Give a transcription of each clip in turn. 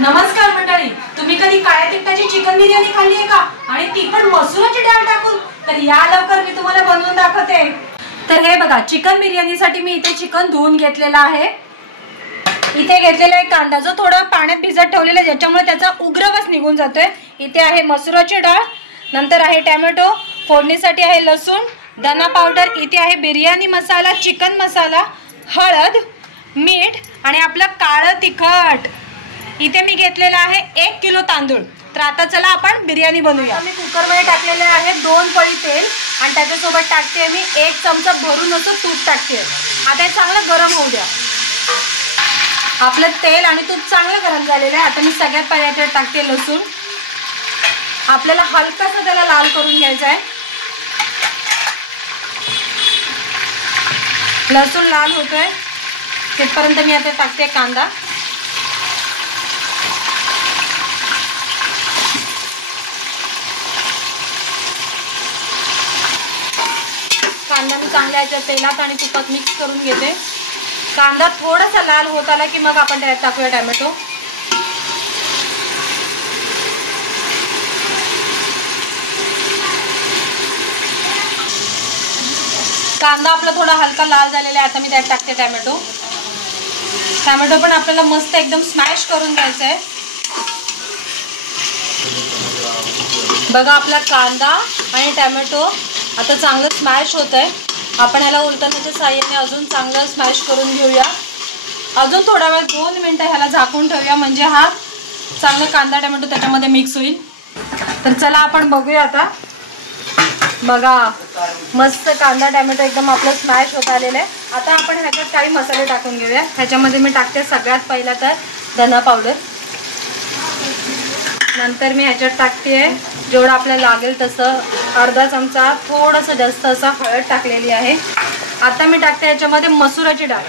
नमस्कार मंडळी, तुम्ही कधी काळ्या तिखटाची चिकन बिर्याणी खाल्ली आहे का? आणि ती पण मसुराची डाळ टाकून? तर या लवकर मी तुम्हाला बनवून दाखवते। तर हे बघा, चिकन बिर्याणीसाठी मी इथे चिकन धुवून घेतलेला आहे। इथे घेतलेला एक कांदा जो थोडा पाण्यात भिजत ठेवलेला, ज्याच्यामुळे त्याचा उग्रवास निघून जातोय। इथे आहे मसुराची डाळ, नंतर आहे टोमॅटो, फोडणीसाठी आहे लसूण, धना पावडर, इथे आहे बिर्याणी मसाला, चिकन मसाला, हळद, मीठ आणि आपलं काळं तिखट। इथे मी घेतलेला आहे 1 किलो तांदूळ। तर आता चला आपण बिर्याणी बनवूया। मी कुकरमध्ये टाकलेले आहे 2 पळी तेल आणि त्याच्यासोबत टाकते मी 1 चमचा भरून असं तूप टाकते। आता हे चांगलं गरम होऊ द्या। आपलं तेल आणि तूप चांगलं गरम झालेलं आहे। आता मी सगळ्यात पहिले याच्यात टाकते लसूण। आपल्याला हलकासा त्याला लाल करून घ्यायचा आहे। लसूण लाल होतोय तिथपर्यंत मी आता टाकते कांदा। कांदा मी चांगल्या याच्या तेलात आणि तुपात मिक्स करून घेते। कांदा थोडासा लाल होत आला की मग आपण त्यात टाकूया टोमॅटो। कांदा आपला थोडा हलका लाल झालेला आहे। आता मी त्यात टाकते टोमॅटो। टोमॅटो पण आपल्याला मस्त एकदम स्मॅश करून घ्यायचा आहे। बघा, आपला कांदा आणि टोमॅटो आता चांगलं स्मॅश होत आहे। आपण ह्याला उलटण्याच्या साहाय्याने अजून चांगलं स्मॅश करून घेऊया। अजून थोडा वेळ 2 मिनिटं ह्याला झाकून ठेवूया, म्हणजे हा चांगला कांदा टोमॅटो त्याच्यामध्ये मिक्स होईल। तर चला आपण बघूया आता। बघा, मस्त कांदा टोमॅटो एकदम आपलं स्मॅश होत आलेलं आहे। आता आपण ह्याच्यात काही मसाले टाकून घेऊया। ह्याच्यामध्ये मी टाकते सगळ्यात पहिला तर धना पावडर, नंतर मी ह्याच्यात टाकते जेवढं आपल्याला लागेल तसं अर्धा चमचा, थोडंसं जास्त असं हळद टाकलेली आहे। आता मी टाकते ह्याच्यामध्ये मसुराची डाळ।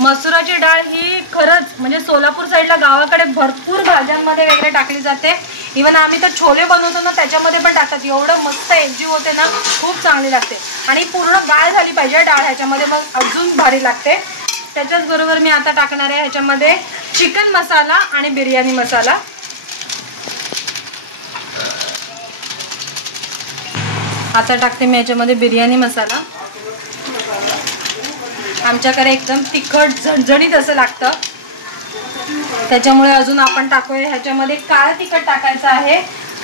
मसुराची डाळ ही खरंच म्हणजे सोलापूर साईडला गावाकडे भरपूर भाज्यांमध्ये वगैरे टाकली जाते। इवन आम्ही तर छोले बनवतो ना त्याच्यामध्ये पण टाकतात। एवढं मस्त एकजीव होते ना, खूप चांगली लागते। आणि पूर्ण गाळ झाली पाहिजे डाळ ह्याच्यामध्ये, मग अजून भारी लागते। त्याच्याच बरोबर मी आता टाकणार आहे ह्याच्यामध्ये चिकन मसाला आणि बिर्याणी मसाला। आता टाकते मी ह्याच्यामध्ये बिर्याणी मसाला। आमच्याकडे एकदम तिखट झणझणीत असं लागतं, त्याच्यामुळे अजून आपण टाकूया ह्याच्यामध्ये काळं तिखट टाकायचं आहे,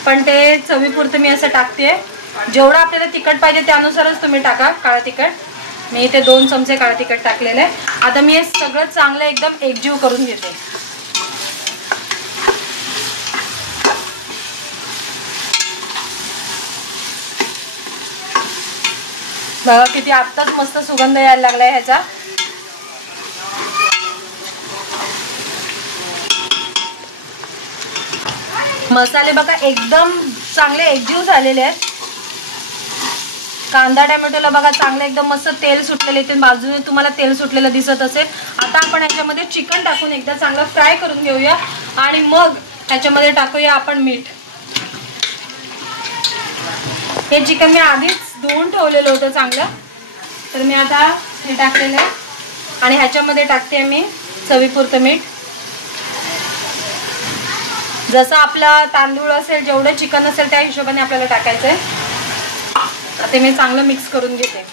पण ते चवीपुरतं मी असं टाकते। जेवढं आपल्याला तिखट पाहिजे त्यानुसारच तुम्ही टाका काळं तिखट। मी इथे 2 चमचे काळं तिखट टाकलेलं आहे। आता मी हे सगळं चांगलं एकदम एकजीव करून घेते। बघा किती आत्ताच मस्त सुगंध यायला लागलाय ह्याचा। मसाले बघा एकदम चांगले एकजीव झालेले आहेत। कांदा टोमॅटोला बघा चांगलं एकदम मस्त तेल सुटलेले, ते बाजूने तुम्हाला तेल सुटलेलं दिसत असेल। आता आपण ह्याच्यामध्ये चिकन टाकून एकदा चांगलं फ्राय करून घेऊया आणि मग ह्याच्यामध्ये टाकूया आपण मीठ। हे चिकन मी आधीच धुवून ठेवलेलं होतं चांगलं, तर मी आता हे टाकलेलं आहे आणि ह्याच्यामध्ये टाकते मी चवीपुरतं मीठ। जसं आपला तांदूळ असेल, जेवढं चिकन असेल त्या हिशोबाने आपल्याला टाकायचं आहे। आता मी चांगलं मिक्स करून घेते।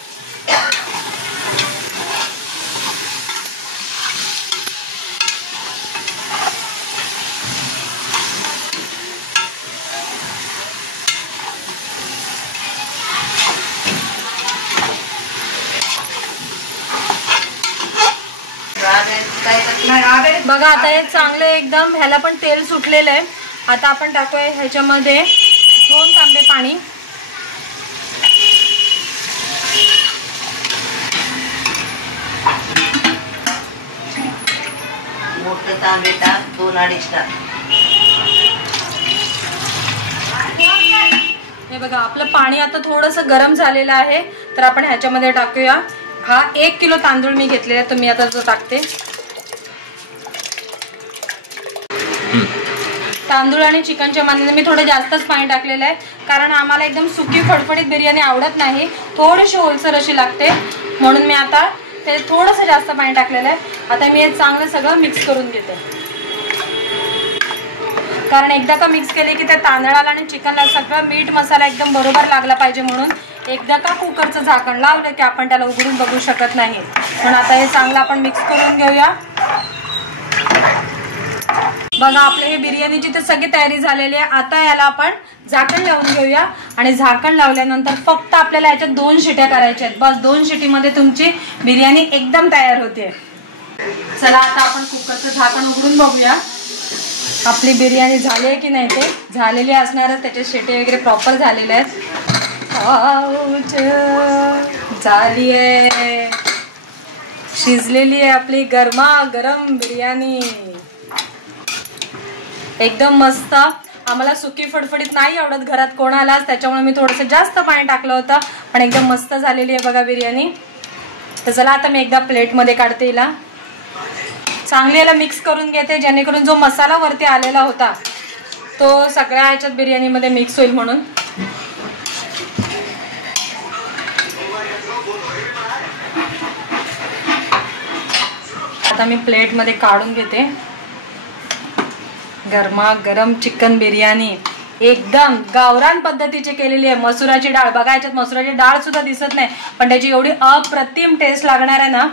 बघा आता हे चांगलं एकदम ह्याला पण तेल सुटलेलं आहे। आता आपण टाकूया ह्याच्यामध्ये 2 तांबे पाणी। मोठे तांबे टाक, 2-2.5 टाक। हे बघा आपलं पाणी आता थोडंसं गरम झालेलं आहे, तर आपण ह्याच्यामध्ये टाकूया। हा 1 किलो तांदूळ मी घेतलेला आहे, तर मी आता जो टाकते। तांदूळ आणि चिकनच्या मानाने मी थोडं जास्तच पाणी टाकलेलं आहे, कारण आम्हाला एकदम सुकी फडफडीत बिर्याणी आवडत नाही, थोडीशी ओलसर अशी लागते, म्हणून मी आता ते थोडंसं जास्त पाणी टाकलेलं आहे। आता मी हे चांगलं सगळं मिक्स करून घेते। कारण एकदा का मिक्स केले की त्या तांदळाला आणि चिकनला सगळं मीठ मसाला एकदम बरोबर लागला पाहिजे, म्हणून एकदा का कुकरचं झाकण लावलं की आपण त्याला उघडून बघू शकत नाही. पण आता हे चांगलं आपण मिक्स करून घेऊया. बघा आपले हे बिर्याणीची तर सगळी तयारी झालेली आहे. आता याला आपण झाकण लावून घेऊया आणि झाकण लावल्यानंतर फक्त आपल्याला याच्यात 2 शिट्या करायच्या आहेत. बस 2 शिटीमध्ये तुमची बिर्याणी एकदम तयार होते. चला आता आपण कुकरचं झाकण उघडून बघूया आपली बिर्याणी झाली आहे की नाही. ते झालेली असणारच, त्याचे शिटे वगैरे प्रॉपर झालेले आहेत. झाली आहे, शिजलेली आहे आपली गरमागरम बिर्याणी एकदम मस्त. आम्हाला सुकी फडफडीत नाही आवडत घरात कोणालाच, त्याच्यामुळे मी थोडंसं जास्त पाणी टाकलं होतं, पण एकदम मस्त झालेली आहे बघा बिर्याणी. तर चला आता मी एकदा प्लेटमध्ये काढते हिला. चांगली याला मिक्स करून घेते, जेणेकरून जो मसाला वरती आलेला होता तो सगळ्या ह्याच्यात बिर्याणीमध्ये मिक्स होईल म्हणून. आता मी प्लेटमध्ये काढून घेते. गरमागरम चिकन बिर्याणी एकदम गावरान पद्धतीची केलेली आहे. मसुराची डाळ बघा, याच्यात मसुराची डाळ सुद्धा दिसत नाही, पण त्याची एवढी अप्रतिम टेस्ट लागणार आहे ना.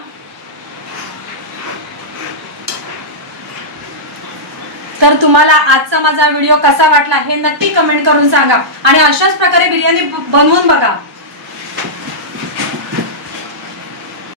तर तुम्हाला आजचा माझा व्हिडिओ कसा वाटला हे नक्की कमेंट करून सांगा आणि अशाच प्रकारे बिर्याणी बनवून बघा.